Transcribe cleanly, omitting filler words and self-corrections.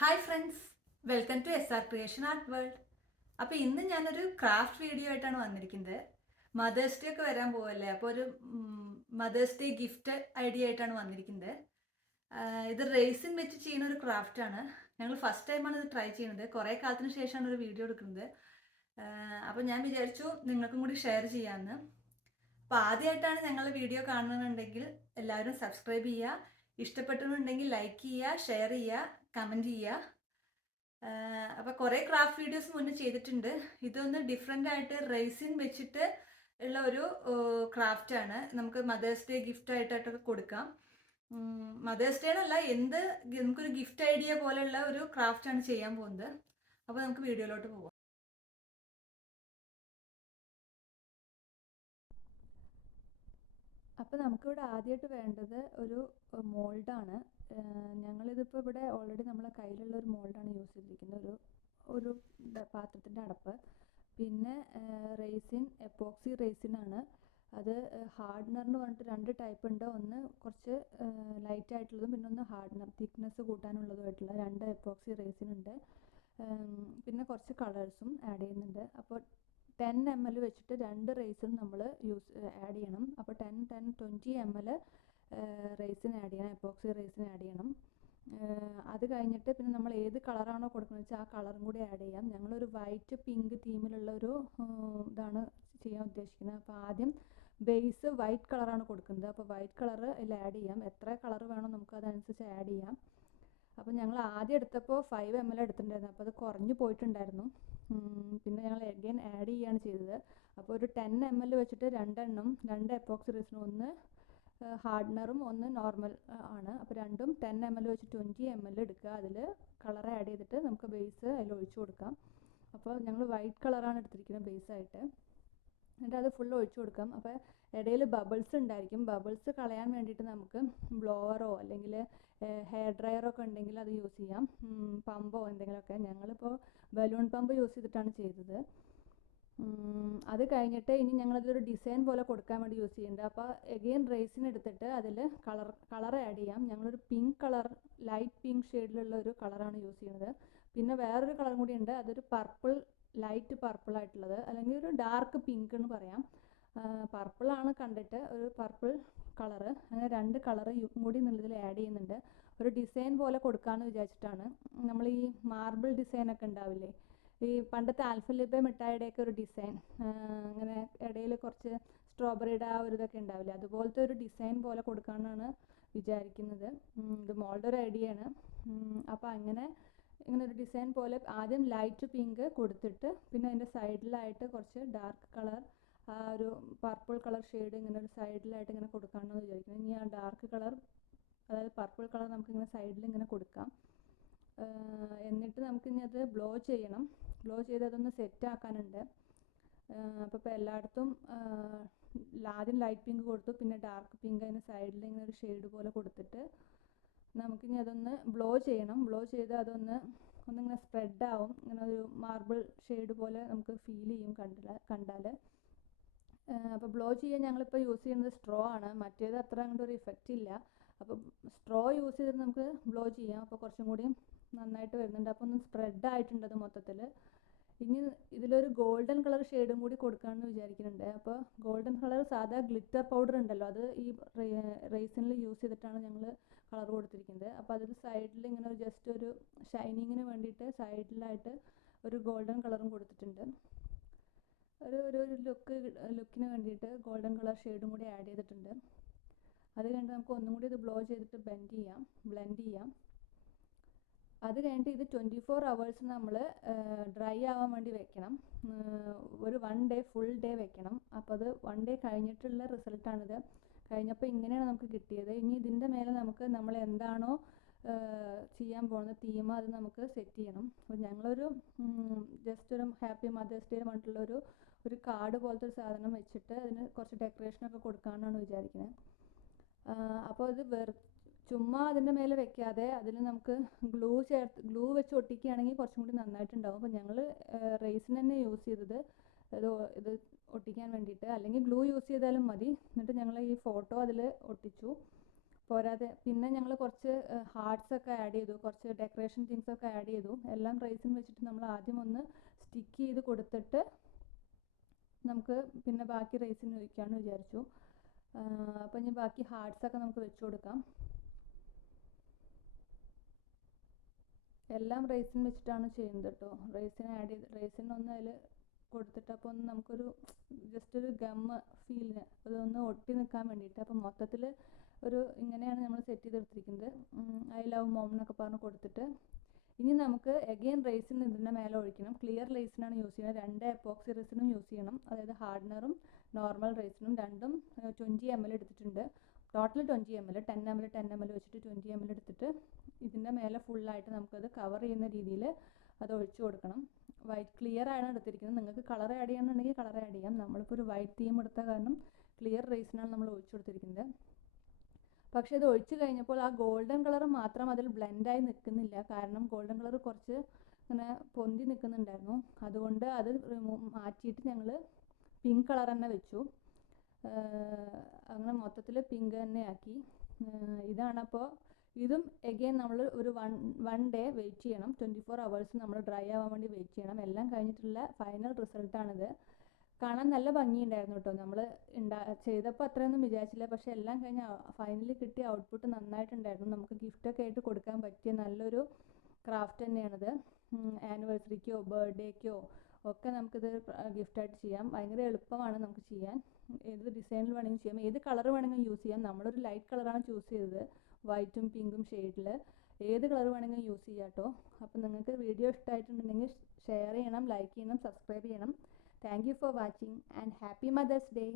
Hi friends, welcome to SR creation art world. അപ്പോൾ ഇന്ന് ഞാനൊരു ക്രാഫ്റ്റ് വീഡിയോ ആയിട്ടാണ് വന്നിരിക്കുന്നത്. മദേഴ്സ് ഡേ ഒക്കെ വരാൻ പോവല്ലേ, അപ്പോൾ ഒരു മദേഴ്സ് ഡേ ഗിഫ്റ്റ് ഐഡിയ ആയിട്ടാണ് വന്നിരിക്കുന്നത്. ഇത് റേസിൻ വെച്ച് ചെയ്യുന്ന ഒരു ക്രാഫ്റ്റാണ്. ഞങ്ങൾ ഫസ്റ്റ് ടൈമാണ് ഇത് ട്രൈ ചെയ്യുന്നത്. കുറേ കാലത്തിന് ശേഷമാണ് ഒരു വീഡിയോ എടുക്കുന്നത്. അപ്പോൾ ഞാൻ വിചാരിച്ചു നിങ്ങൾക്കും കൂടി ഷെയർ ചെയ്യാമെന്ന്. അപ്പോൾ ആദ്യമായിട്ടാണ് ഞങ്ങൾ വീഡിയോ കാണുന്നുണ്ടെങ്കിൽ എല്ലാവരും സബ്സ്ക്രൈബ് ചെയ്യുക. ഇഷ്ടപ്പെട്ടുന്നുണ്ടെങ്കിൽ ലൈക്ക് ചെയ്യുക, ഷെയർ ചെയ്യുക, കമൻറ്റ് ചെയ്യുക. അപ്പോൾ കുറേ ക്രാഫ്റ്റ് വീഡിയോസ് മുന്നേ ചെയ്തിട്ടുണ്ട്. ഇതൊന്ന് ഡിഫറെൻ്റ് ആയിട്ട് റൈസിൻ വെച്ചിട്ട് ഉള്ള ഒരു ക്രാഫ്റ്റാണ്. നമുക്ക് മദേഴ്സ് ഡേ ഗിഫ്റ്റ് ആയിട്ടൊക്കെ കൊടുക്കാം. മദേഴ്സ് ഡേ അല്ല, നമുക്കൊരു ഗിഫ്റ്റ് ഐഡിയ പോലെയുള്ള ഒരു ക്രാഫ്റ്റാണ് ചെയ്യാൻ പോകുന്നത്. അപ്പോൾ നമുക്ക് വീഡിയോയിലോട്ട് പോവാം. അപ്പോൾ നമുക്കിവിടെ ആദ്യമായിട്ട് വേണ്ടത് ഒരു മോൾഡാണ്. ഞങ്ങളിതിപ്പോൾ ഇവിടെ ഓൾറെഡി നമ്മളെ കയ്യിലുള്ള ഒരു മോൾഡാണ് യൂസ് ചെയ്തിരിക്കുന്നത്. ഒരു പാത്രത്തിൻ്റെ അടപ്പ്. പിന്നെ റേസിൻ, എപ്പോക്സി റേസിനാണ്. അത് ഹാർഡ്നർ എന്ന് പറഞ്ഞിട്ട് രണ്ട് ടൈപ്പ് ഉണ്ട്. ഒന്ന് കുറച്ച് ലൈറ്റ് ആയിട്ടുള്ളതും പിന്നെ ഒന്ന് ഹാർഡ്നർ, തിക്നെസ് കൂട്ടാനുള്ളതുമായിട്ടുള്ള രണ്ട് എപ്പോക്സി റേസിൻ ഉണ്ട്. പിന്നെ കുറച്ച് കളേഴ്സും ആഡ് ചെയ്യുന്നുണ്ട്. അപ്പോൾ 10 ml വെച്ചിട്ട് രണ്ട് റേസിൻ നമ്മൾ ആഡ് ചെയ്യണം. അപ്പോൾ 20 ml റേസിൻ ആഡ് ചെയ്യണം, എപ്പോക്സി റേസിൻ ആഡ് ചെയ്യണം. അത് കഴിഞ്ഞിട്ട് പിന്നെ നമ്മൾ ഏത് കളറാണോ കൊടുക്കുന്നത് വെച്ചാൽ ആ കളറും കൂടി ആഡ് ചെയ്യാം. ഞങ്ങളൊരു വൈറ്റ് പിങ്ക് തീമിലുള്ള ഒരു ഇതാണ് ചെയ്യാൻ ഉദ്ദേശിക്കുന്നത്. അപ്പോൾ ആദ്യം ബേസ് വൈറ്റ് കളറാണ് കൊടുക്കുന്നത്. അപ്പോൾ വൈറ്റ് കളർ അതിൽ ആഡ് ചെയ്യാം. എത്ര കളർ വേണോ നമുക്ക് അതനുസരിച്ച് ആഡ് ചെയ്യാം. അപ്പോൾ ഞങ്ങൾ ആദ്യം എടുത്തപ്പോൾ 5 ml എടുത്തിട്ടുണ്ടായിരുന്നു. അപ്പോൾ അത് കുറഞ്ഞു പോയിട്ടുണ്ടായിരുന്നു. പിന്നെ ഞങ്ങൾ അഗൈൻ ആഡ് ചെയ്യുകയാണ് ചെയ്തത്. അപ്പോൾ ഒരു 10 ml വെച്ചിട്ട് രണ്ടെണ്ണം, രണ്ട് എപ്പോക്സി റേസിനും, ഒന്ന് ഹാർഡ്നറും ഒന്ന് നോർമൽ ആണ്. അപ്പോൾ രണ്ടും 10 ml വെച്ച് 20 ml എടുക്കുക. അതിൽ കളർ ആഡ് ചെയ്തിട്ട് നമുക്ക് ബേസ് അതിൽ ഒഴിച്ചു കൊടുക്കാം. അപ്പോൾ ഞങ്ങൾ വൈറ്റ് കളറാണ് എടുത്തിരിക്കുന്നത് ബേസായിട്ട്. എന്നിട്ട് അത് ഫുൾ ഒഴിച്ചു കൊടുക്കാം. അപ്പോൾ ഇടയിൽ ബബിൾസ് ഉണ്ടായിരിക്കും. ബബിൾസ് കളയാൻ വേണ്ടിയിട്ട് നമുക്ക് ബ്ലോവറോ അല്ലെങ്കിൽ ഹെയർ ഡ്രയറോ ഒക്കെ ഉണ്ടെങ്കിൽ അത് യൂസ് ചെയ്യാം. പമ്പോ എന്തെങ്കിലുമൊക്കെ. ഞങ്ങളിപ്പോൾ ബലൂൺ പമ്പ് യൂസ് ചെയ്തിട്ടാണ് ചെയ്തത്. അത് കഴിഞ്ഞിട്ട് ഇനി ഞങ്ങളതിലൊരു ഡിസൈൻ പോലെ കൊടുക്കാൻ വേണ്ടി യൂസ് ചെയ്യുന്നുണ്ട്. അപ്പോൾ എഗെയിൻ റേസിൻ എടുത്തിട്ട് അതിൽ കളർ ആഡ് ചെയ്യാം. ഞങ്ങളൊരു പിങ്ക് കളർ, ലൈറ്റ് പിങ്ക് ഷെയ്ഡിലുള്ള ഒരു കളറാണ് യൂസ് ചെയ്യുന്നത്. പിന്നെ വേറൊരു കളറും കൂടി ഉണ്ട്. അതൊരു പർപ്പിൾ, ലൈറ്റ് പർപ്പിൾ ആയിട്ടുള്ളത്, അല്ലെങ്കിൽ ഒരു ഡാർക്ക് പിങ്ക് എന്ന് പറയാം. പർപ്പിളാണ് കണ്ടിട്ട്, ഒരു പർപ്പിൾ കളറ്. അങ്ങനെ രണ്ട് കളറ് കൂടി ഇതിൽ ആഡ് ചെയ്യുന്നുണ്ട്. ഒരു ഡിസൈൻ പോലെ കൊടുക്കാമെന്ന് വിചാരിച്ചിട്ടാണ്. നമ്മൾ ഈ മാർബിൾ ഡിസൈനൊക്കെ ഉണ്ടാവില്ലേ, ഈ പണ്ടത്തെ ആൽഫലിബെ മിഠായിയുടെയൊക്കെ ഒരു ഡിസൈൻ, അങ്ങനെ ഇടയിൽ കുറച്ച് സ്ട്രോബെറിയുടെ ആ ഒരു ഇതൊക്കെ ഉണ്ടാവില്ലേ, അതുപോലത്തെ ഒരു ഡിസൈൻ പോലെ കൊടുക്കാമെന്നാണ് വിചാരിക്കുന്നത്. ഇത് മോളുടെ ഒരു ഐഡിയ ആണ്. അപ്പോൾ ഇങ്ങനെ ഒരു ഡിസൈൻ പോലെ ആദ്യം ലൈറ്റ് പിങ്ക് കൊടുത്തിട്ട് പിന്നെ അതിൻ്റെ സൈഡിലായിട്ട് കുറച്ച് ഡാർക്ക് കളർ, ആ ഒരു പർപ്പിൾ കളർ ഷെയ്ഡ് ഇങ്ങനെ ഒരു സൈഡിലായിട്ട് ഇങ്ങനെ കൊടുക്കാമെന്നാണ് വിചാരിക്കുന്നത്. ഇനി ആ ഡാർക്ക് കളർ, അതായത് പർപ്പിൾ കളർ നമുക്കിങ്ങനെ സൈഡിൽ ഇങ്ങനെ കൊടുക്കാം. എന്നിട്ട് നമുക്കിനി അത് ബ്ലോ ചെയ്യണം. ബ്ലോ ചെയ്ത് അതൊന്ന് സെറ്റ് ആക്കാനുണ്ട്. അപ്പോൾ ഇപ്പോൾ എല്ലായിടത്തും ആദ്യം ലൈറ്റ് പിങ്ക് കൊടുത്തു, പിന്നെ ഡാർക്ക് പിങ്ക് അതിന് സൈഡിൽ ഇങ്ങനെ ഒരു ഷെയ്ഡ് പോലെ കൊടുത്തിട്ട് നമുക്കിനി അതൊന്ന് ബ്ലോ ചെയ്യണം. ബ്ലോ ചെയ്ത് ഒന്നിങ്ങനെ സ്പ്രെഡാവും. ഇങ്ങനെ ഒരു മാർബിൾ ഷെയ്ഡ് പോലെ നമുക്ക് ഫീൽ ചെയ്യും കണ്ടാൽ. അപ്പോൾ ബ്ലോ ചെയ്യാൻ ഞങ്ങളിപ്പോൾ യൂസ് ചെയ്യുന്നത് സ്ട്രോ ആണ്. മറ്റേത് അത്ര അങ്ങോട്ട് ഒരു ഇഫക്റ്റ് ഇല്ല. അപ്പോൾ സ്ട്രോ യൂസ് ചെയ്തിട്ട് നമുക്ക് ബ്ലോ ചെയ്യാം. അപ്പോൾ കുറച്ചും കൂടി നന്നായിട്ട് വരുന്നുണ്ട്. അപ്പോൾ ഒന്ന് സ്പ്രെഡ് ആയിട്ടുണ്ട് അത് മൊത്തത്തിൽ. ഇനി ഇതിലൊരു ഗോൾഡൻ കളർ ഷെയ്ഡും കൂടി കൊടുക്കാമെന്ന് വിചാരിക്കുന്നുണ്ട്. അപ്പോൾ ഗോൾഡൻ കളർ സാധാ ഗ്ലിറ്റർ പൗഡർ ഉണ്ടല്ലോ, അത് ഈ റേസിനിൽ യൂസ് ചെയ്തിട്ടാണ് ഞങ്ങൾ കളർ കൊടുത്തിരിക്കുന്നത്. അപ്പോൾ അതിൽ സൈഡിൽ ഇങ്ങനെ ജസ്റ്റ് ഒരു ഷൈനിങ്ങിന് വേണ്ടിയിട്ട് സൈഡിലായിട്ട് ഒരു ഗോൾഡൻ കളറും കൊടുത്തിട്ടുണ്ട്. ഒരു ലുക്കിന് വേണ്ടിയിട്ട് ഗോൾഡൻ കളർ ഷെയ്ഡും കൂടി ആഡ് ചെയ്തിട്ടുണ്ട്. അത് കഴിഞ്ഞിട്ട് നമുക്ക് ഒന്നും കൂടി ഇത് ബ്ലോ ചെയ്തിട്ട് ബ്ലെൻഡ് ചെയ്യാം. അത് കഴിഞ്ഞിട്ട് ഇത് 24 hours നമ്മൾ ഡ്രൈ ആവാൻ വേണ്ടി വെക്കണം. ഒരു 1 day ഫുൾ ഡേ വെക്കണം. അപ്പോൾ അത് 1 day കഴിഞ്ഞിട്ടുള്ള റിസൾട്ടാണിത്. കഴിഞ്ഞപ്പോൾ ഇങ്ങനെയാണ് നമുക്ക് കിട്ടിയത്. ഇനി ഇതിൻ്റെ മേലെ നമ്മൾ എന്താണോ ചെയ്യാൻ പോകുന്നത് തീം, അത് നമുക്ക് സെറ്റ് ചെയ്യണം. അപ്പോൾ ഞങ്ങളൊരു ജസ്റ്റ് ഒരു ഹാപ്പി മദേഴ്സ് ഡേ പറഞ്ഞിട്ടുള്ള ഒരു കാർഡ് പോലത്തെ ഒരു സാധനം വെച്ചിട്ട് അതിന് കുറച്ച് ഡെക്കറേഷനൊക്കെ കൊടുക്കാമെന്നാണ് വിചാരിക്കുന്നത്. അപ്പോൾ അത് ചുമ്മാ അതിൻ്റെ മേലെ വെക്കാതെ അതിൽ നമുക്ക് ഗ്ലൂ വെച്ച് ഒട്ടിക്കുകയാണെങ്കിൽ കുറച്ചും കൂടി നന്നായിട്ടുണ്ടാവും. അപ്പോൾ ഞങ്ങൾ റേസിൻ തന്നെ യൂസ് ചെയ്തത് ഇത് ഒട്ടിക്കാൻ വേണ്ടിയിട്ട്. അല്ലെങ്കിൽ ഗ്ലൂ യൂസ് ചെയ്താലും മതി. എന്നിട്ട് ഞങ്ങൾ ഈ ഫോട്ടോ അതിൽ ഒട്ടിച്ചു. പോരാതെ പിന്നെ ഞങ്ങൾ കുറച്ച് ഹാർട്സ് ഒക്കെ ആഡ് ചെയ്തു, കുറച്ച് ഡെക്കറേഷൻ തിങ്സ് ഒക്കെ ആഡ് ചെയ്തു. എല്ലാം റൈസിൻ വെച്ചിട്ട് നമ്മൾ ആദ്യം ഒന്ന് സ്റ്റിക്ക് ചെയ്ത് കൊടുത്തിട്ട് നമുക്ക് പിന്നെ ബാക്കി റൈസിന് ഒഴിക്കാമെന്ന് വിചാരിച്ചു. അപ്പം ഇനി ബാക്കി ഹാർട്സ് ഒക്കെ നമുക്ക് വെച്ച് കൊടുക്കാം. എല്ലാം റൈസിൻ വെച്ചിട്ടാണ് ചെയ്യുന്നത് കേട്ടോ. റൈസിൻ ഒന്ന് അതിൽ കൊടുത്തിട്ട് അപ്പോൾ ഒന്ന് നമുക്കൊരു ജസ്റ്റ് ഒരു ഗമ്മ് ഫീലിന് അതൊന്ന് ഒട്ടി നിൽക്കാൻ വേണ്ടിയിട്ട്. അപ്പം മൊത്തത്തിൽ ഒരു ഇങ്ങനെയാണ് നമ്മൾ സെറ്റ് ചെയ്തെടുത്തിരിക്കുന്നത്. ഐ ലവ് മോം എന്നൊക്കെ പറഞ്ഞ് കൊടുത്തിട്ട് ഇനി നമുക്ക് എഗെയിൻ റൈസിൻ ഇതിൻ്റെ മേലെ ഒഴിക്കണം. ക്ലിയർ റൈസിനാണ് യൂസ് ചെയ്യുന്നത്. 2 എപ്പോക്സി റൈസിനും യൂസ് ചെയ്യണം. അതായത് ഹാർഡനറും നോർമൽ റൈസിനും രണ്ടും 20 ml എടുത്തിട്ടുണ്ട്. ടോട്ടൽ 20 ml, 10 ml 10 ml വെച്ചിട്ട് 20 ml എടുത്തിട്ട് ഇതിൻ്റെ മേലെ ഫുള്ളായിട്ട് നമുക്കത് കവർ ചെയ്യുന്ന രീതിയിൽ അത് ഒഴിച്ചു കൊടുക്കണം. വൈറ്റ് ക്ലിയർ ആണ് എടുത്തിരിക്കുന്നത്. നിങ്ങൾക്ക് കളർ ആഡ് ചെയ്യണമെന്നുണ്ടെങ്കിൽ കളർ ആഡ് ചെയ്യാം. നമ്മളിപ്പോൾ ഒരു വൈറ്റ് തീം എടുത്ത കാരണം ക്ലിയർ റൈസിനാണ് നമ്മൾ ഒഴിച്ചു കൊടുത്തിരിക്കുന്നത്. പക്ഷേ ഇത് ഒഴിച്ച് കഴിഞ്ഞപ്പോൾ ആ ഗോൾഡൻ കളർ മാത്രം അതിൽ ബ്ലെൻഡായി നിൽക്കുന്നില്ല. കാരണം ഗോൾഡൻ കളർ കുറച്ച് ഇങ്ങനെ പൊന്തി നിൽക്കുന്നുണ്ടായിരുന്നു. അതുകൊണ്ട് അത് മാറ്റിയിട്ട് ഞങ്ങൾ പിങ്ക് കളർ തന്നെ വെച്ചു. അങ്ങനെ മൊത്തത്തിൽ പിങ്ക് തന്നെ ആക്കി. ഇതാണപ്പോൾ ഇതും എഗെയിൻ നമ്മൾ ഒരു വൺ ഡേ വെയിറ്റ് ചെയ്യണം. 24 hours നമ്മൾ ഡ്രൈ ആവാൻ വേണ്ടി വെയിറ്റ് ചെയ്യണം. എല്ലാം കഴിഞ്ഞിട്ടുള്ള ഫൈനൽ റിസൾട്ടാണിത്. കാണാൻ നല്ല ഭംഗിയുണ്ടായിരുന്നു കേട്ടോ. നമ്മൾ ചെയ്തപ്പോൾ അത്രയൊന്നും വിചാരിച്ചില്ല. പക്ഷേ എല്ലാം കഴിഞ്ഞ് ഫൈനലി കിട്ടിയ ഔട്ട്പുട്ട് നന്നായിട്ടുണ്ടായിരുന്നു. നമുക്ക് ഗിഫ്റ്റൊക്കെ ആയിട്ട് കൊടുക്കാൻ പറ്റിയ നല്ലൊരു ക്രാഫ്റ്റ് തന്നെയാണിത്. ആനിവേഴ്സറിക്കോ ബർത്ത്ഡേക്കോ ഒക്കെ നമുക്കിത് ഗിഫ്റ്റായിട്ട് ചെയ്യാം. ഭയങ്കര എളുപ്പമാണ് നമുക്ക് ചെയ്യാൻ. ഏത് ഡിസൈനിൽ വേണമെങ്കിലും ചെയ്യാം, ഏത് കളർ വേണമെങ്കിലും യൂസ് ചെയ്യാം. നമ്മളൊരു ലൈറ്റ് കളറാണ് ചൂസ് ചെയ്തത്, വൈറ്റും പിങ്കും ഷെയ്ഡിൽ. ഏത് കളർ വേണമെങ്കിലും യൂസ് ചെയ്യാം കേട്ടോ. അപ്പം നിങ്ങൾക്ക് വീഡിയോ ഇഷ്ടമായിട്ടുണ്ടെങ്കിൽ ഷെയർ ചെയ്യണം, ലൈക്ക് ചെയ്യണം, സബ്സ്ക്രൈബ് ചെയ്യണം. Thank you for watching and happy Mother's Day.